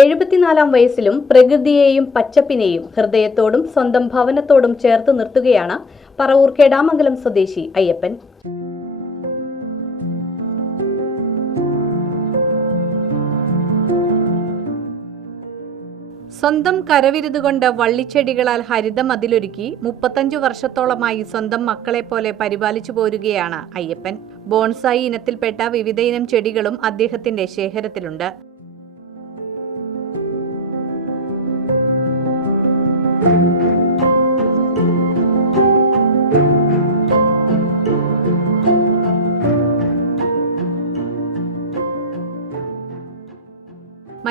എഴുപത്തിനാലാം വയസ്സിലും പ്രകൃതിയെയും പച്ചപ്പിനെയും ഹൃദയത്തോടും സ്വന്തം ഭവനത്തോടും ചേർത്ത് നിർത്തുകയാണ് പറവൂർ കേടാമംഗലം സ്വദേശി അയ്യപ്പൻ. സ്വന്തം കരവിരുതുകൊണ്ട് വള്ളിച്ചെടികളാൽ ഹരിതം അതിലൊരുക്കി മുപ്പത്തഞ്ചു വർഷത്തോളമായി സ്വന്തം മക്കളെ പോലെ പരിപാലിച്ചു പോരുകയാണ് അയ്യപ്പൻ. ബോൺസായി ഇനത്തിൽപ്പെട്ട വിവിധയിനം ചെടികളും അദ്ദേഹത്തിന്റെ ശേഖരത്തിലുണ്ട്.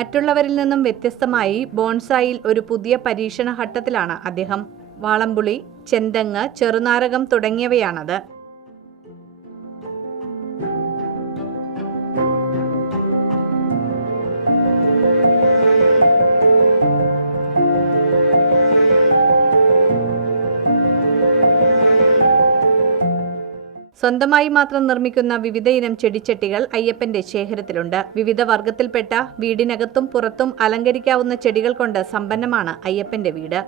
മറ്റുള്ളവരിൽ നിന്നും വ്യത്യസ്തമായി ബോൺസായിൽ ഒരു പുതിയ പരീക്ഷണ ഘട്ടത്തിലാണ് അദ്ദേഹം. വാളംപുളി ചെന്തങ്ങ് ചെറുനാരകം തുടങ്ങിയവയാണത്. സ്വന്തമായി മാത്രം നിർമ്മിക്കുന്ന വിവിധ ഇനം ചെടിച്ചട്ടികൾ അയ്യപ്പന്റെ ശേഖരത്തിലുണ്ട്. വിവിധ വർഗത്തിൽപ്പെട്ട വീടിനകത്തും പുറത്തും അലങ്കരിക്കാവുന്ന ചെടികൾ കൊണ്ട് സമ്പന്നമാണ് അയ്യപ്പന്റെ വീട്.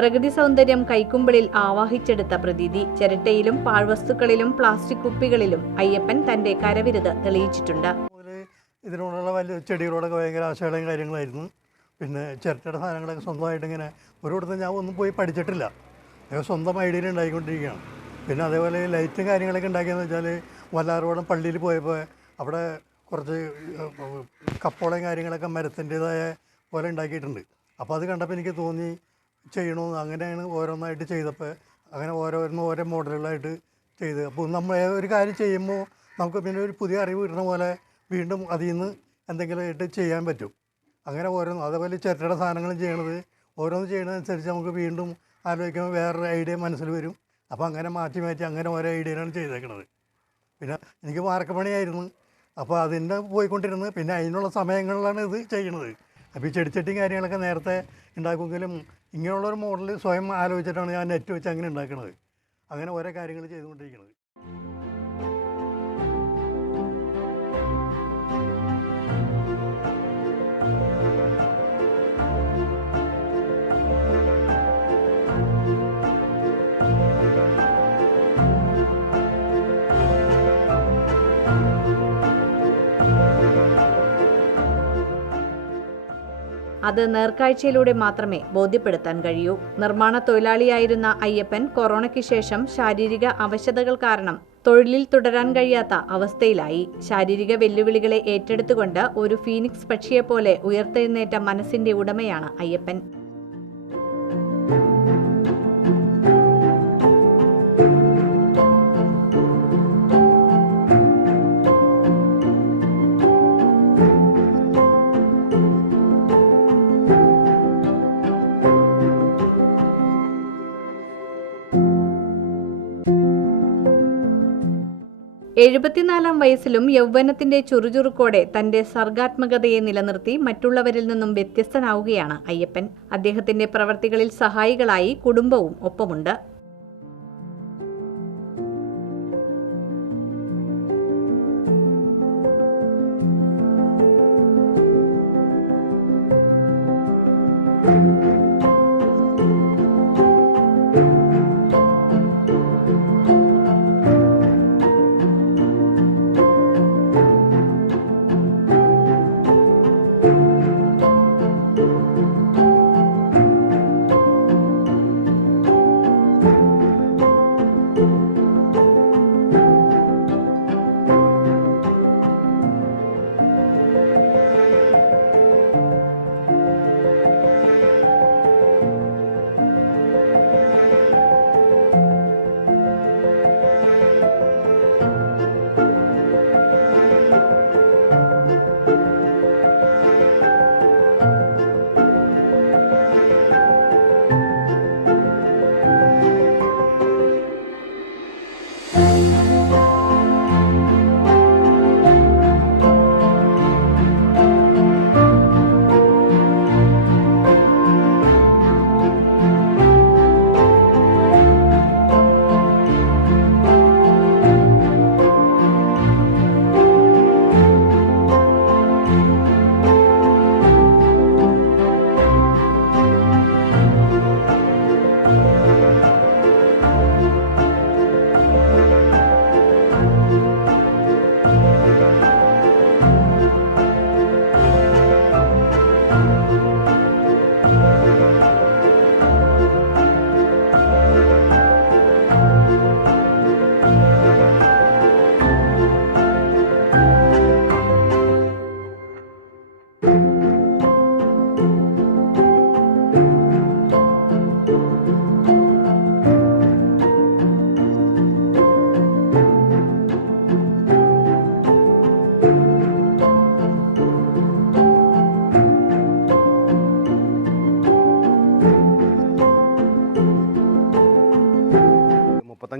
പ്രകൃതി സൗന്ദര്യം കൈക്കുമ്പിളിൽ ആവാഹിച്ചെടുത്ത പ്രതീതി ചിരട്ടയിലും പാഴ്വസ്തുക്കളിലും പ്ലാസ്റ്റിക് കുപ്പികളിലും അയ്യപ്പൻ തന്റെ കരവിരുത് തെളിയിച്ചിട്ടുണ്ട്. ഇതിനോടുള്ള വലിയ ചെടികളോടൊക്കെ ഭയങ്കര ആശയങ്ങളും കാര്യങ്ങളായിരുന്നു. പിന്നെ ചിരട്ടയുടെ സാധനങ്ങളൊക്കെ സ്വന്തമായിട്ട് ഇങ്ങനെ ഒരിടത്ത് ഞാൻ ഒന്നും പോയി പഠിച്ചിട്ടില്ല. അതൊക്കെ സ്വന്തം ഐഡിയയിൽ ഉണ്ടായിക്കൊണ്ടിരിക്കുകയാണ്. പിന്നെ അതേപോലെ ലൈറ്റും കാര്യങ്ങളൊക്കെ ഉണ്ടാക്കിയെന്ന് വെച്ചാൽ വല്ലാറോടം പള്ളിയിൽ പോയപ്പോൾ അവിടെ കുറച്ച് കപ്പോളയും കാര്യങ്ങളൊക്കെ മരത്തിന്റെതായ പോലെ ഉണ്ടാക്കിയിട്ടുണ്ട്. അപ്പോൾ അത് കണ്ടപ്പോൾ എനിക്ക് തോന്നി ചെയ്യണമെന്ന് അങ്ങനെയാണ് ഓരോന്നായിട്ട് ചെയ്തപ്പോൾ അങ്ങനെ ഓരോന്നും ഓരോ മോഡലുകളായിട്ട് ചെയ്ത് അപ്പോൾ നമ്മൾ ഒരു കാര്യം ചെയ്യുമ്പോൾ നമുക്ക് പിന്നെ ഒരു പുതിയ അറിവ് കിട്ടുന്ന പോലെ വീണ്ടും അതിൽ നിന്ന് എന്തെങ്കിലും ആയിട്ട് ചെയ്യാൻ പറ്റും. അങ്ങനെ ഓരോന്നും അതേപോലെ ചിരട്ടയുടെ സാധനങ്ങളും ചെയ്യണത് ഓരോന്ന് ചെയ്യണതനുസരിച്ച് നമുക്ക് വീണ്ടും ആലോചിക്കുമ്പോൾ വേറൊരു ഐഡിയ മനസ്സിൽ വരും. അപ്പോൾ അങ്ങനെ മാറ്റി മാറ്റി അങ്ങനെ ഓരോ ഐഡിയയിലാണ് ചെയ്തേക്കുന്നത് പിന്നെ എനിക്ക് മാർക്കപ്പണിയായിരുന്നു അപ്പോൾ അതിന്റെ പോയിക്കൊണ്ടിരുന്നത് പിന്നെ അതിനുള്ള സമയങ്ങളിലാണ് ഇത് ചെയ്യണത്. അപ്പോൾ ഈ ചെടിച്ചട്ടിയും കാര്യങ്ങളൊക്കെ നേരത്തെ ഉണ്ടാക്കുമെങ്കിലും ഇങ്ങനെയുള്ളൊരു മോഡൽ സ്വയം ആലോചിച്ചിട്ടാണ് ഞാൻ നെറ്റ് വെച്ച് അങ്ങനെ ഉണ്ടാക്കുന്നത് അങ്ങനെ ഓരോ കാര്യങ്ങൾ ചെയ്തുകൊണ്ടിരിക്കുന്നത് അത് നേർക്കാഴ്ചയിലൂടെ മാത്രമേ ബോധ്യപ്പെടുത്താൻ കഴിയൂ. നിർമ്മാണ തൊഴിലാളിയായിരുന്ന അയ്യപ്പൻ കൊറോണയ്ക്ക് ശേഷം ശാരീരിക അവശതകൾ കാരണം തൊഴിലിൽ തുടരാൻ കഴിയാത്ത അവസ്ഥയിലായി. ശാരീരിക വെല്ലുവിളികളെ ഏറ്റെടുത്തുകൊണ്ട് ഒരു ഫീനിക്സ് പക്ഷിയെപ്പോലെ ഉയർത്തെഴുന്നേറ്റ മനസ്സിന്റെ ഉടമയാണ് അയ്യപ്പൻ. എഴുപത്തിനാലാം വയസ്സിലും യൗവനത്തിന്റെ ചുറുചുറുക്കോടെ തന്റെ സർഗാത്മകതയെ നിലനിർത്തി മറ്റുള്ളവരിൽ നിന്നും വ്യത്യസ്തനാവുകയാണ് അയ്യപ്പൻ. അദ്ദേഹത്തിന്റെ പ്രവർത്തികളിൽ സഹായികളായി കുടുംബവും ഒപ്പമുണ്ട്.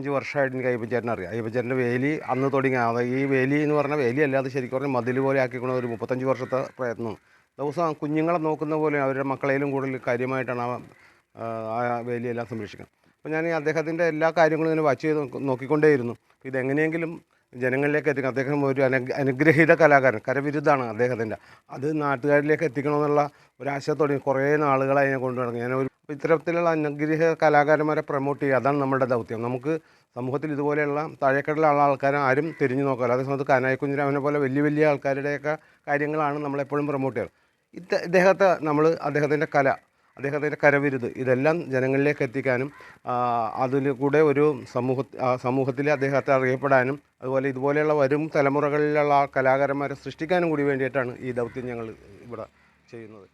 മുപ്പത്തഞ്ച് വർഷമായിട്ട് എനിക്ക് അയ്യപ്പച്ചേട്ടനെ അറിയാം. അയ്യപ്പച്ചേട്ടന്റെ വേലി അന്ന് തുടങ്ങി അത് ഈ വേലി എന്ന് പറഞ്ഞാൽ വേലി അല്ലാതെ ശരിക്കും പറഞ്ഞാൽ മതിൽ പോലെ ആക്കിക്കൊണ്ട് ഒരു മുപ്പത്തഞ്ച് വർഷത്തെ പ്രയത്നം. ദിവസം കുഞ്ഞുങ്ങളെ നോക്കുന്ന പോലെ അവരുടെ മക്കളേലും കൂടുതൽ കാര്യമായിട്ടാണ് ആ വേലിയെല്ലാം സംരക്ഷിക്കുന്നത്. അപ്പോൾ ഞാൻ അദ്ദേഹത്തിന്റെ എല്ലാ കാര്യങ്ങളും ഇങ്ങനെ വാച്ച് ചെയ്ത് നോക്കി- നോക്കിക്കൊണ്ടേയിരുന്നു. ഇതെങ്ങനെയെങ്കിലും ജനങ്ങളിലേക്ക് എത്തിക്കണം. അദ്ദേഹം ഒരു അനു അനുഗ്രഹീത കലാകാരൻ കരവിരുദ്ധാണ് അദ്ദേഹത്തിന്റെ. അത് നാട്ടുകാരിലേക്ക് എത്തിക്കണമെന്നുള്ള ഒരാശയത്തോടെ കുറേ നാളുകളായി ഞാൻ കൊണ്ടു നടക്കും ഞാൻ ഒരു ഇത്തരത്തിലുള്ള അനുഗ്രഹ കലാകാരന്മാരെ പ്രൊമോട്ട് ചെയ്യുക. അതാണ് നമ്മുടെ ദൗത്യം. നമുക്ക് സമൂഹത്തിൽ ഇതുപോലെയുള്ള താഴേക്കടലുള്ള ആൾക്കാരെ ആരും തിരിഞ്ഞു നോക്കാറില്ല അതേസമയത്ത് കാനായി കുഞ്ഞിരാമനെ പോലെ വലിയ വലിയ ആൾക്കാരുടെയൊക്കെ കാര്യങ്ങളാണ് നമ്മളെപ്പോഴും പ്രൊമോട്ട് ചെയ്യുക. ഇത് ഇദ്ദേഹത്തെ നമ്മൾ അദ്ദേഹത്തിന്റെ കല അദ്ദേഹത്തിന്റെ കരവിരുത് ഇതെല്ലാം ജനങ്ങളിലേക്ക് എത്തിക്കാനും അതിൽ കൂടെ ഒരു സമൂഹ ആ, സമൂഹത്തിൽ അദ്ദേഹത്തെ അറിയപ്പെടാനും അതുപോലെ ഇതുപോലെയുള്ള വരും തലമുറകളിലുള്ള കലാകാരന്മാരെ സൃഷ്ടിക്കാനും കൂടി വേണ്ടിയിട്ടാണ് ഈ ദൗത്യം ഞങ്ങൾ ഇവിടെ ചെയ്യുന്നത്.